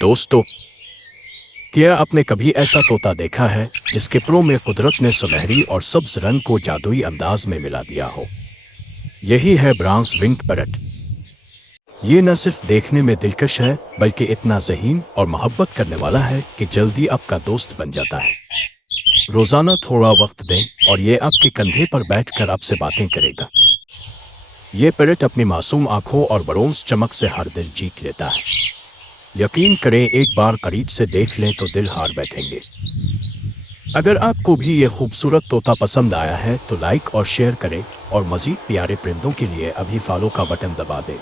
दोस्तों, क्या आपने कभी ऐसा तोता देखा है जिसके प्रो में कुदरत ने सुनहरी और सब्ज रंग को जादुई अंदाज में मिला दिया हो? यही है ब्राउन विंग्ड पैरट। ये न सिर्फ देखने में दिलकश है बल्कि इतना ज़हीन और मोहब्बत करने वाला है कि जल्दी आपका दोस्त बन जाता है। रोजाना थोड़ा वक्त दें और ये आपके कंधे पर बैठकर आपसे बातें करेगा। ये पैरट अपनी मासूम आंखों और ब्रोंज चमक से हर दिल जीत लेता है। यकीन करें, एक बार करीब से देख लें तो दिल हार बैठेंगे। अगर आपको भी ये खूबसूरत तोता पसंद आया है तो लाइक और शेयर करें और मज़ीद प्यारे परिंदों के लिए अभी फॉलो का बटन दबा दें।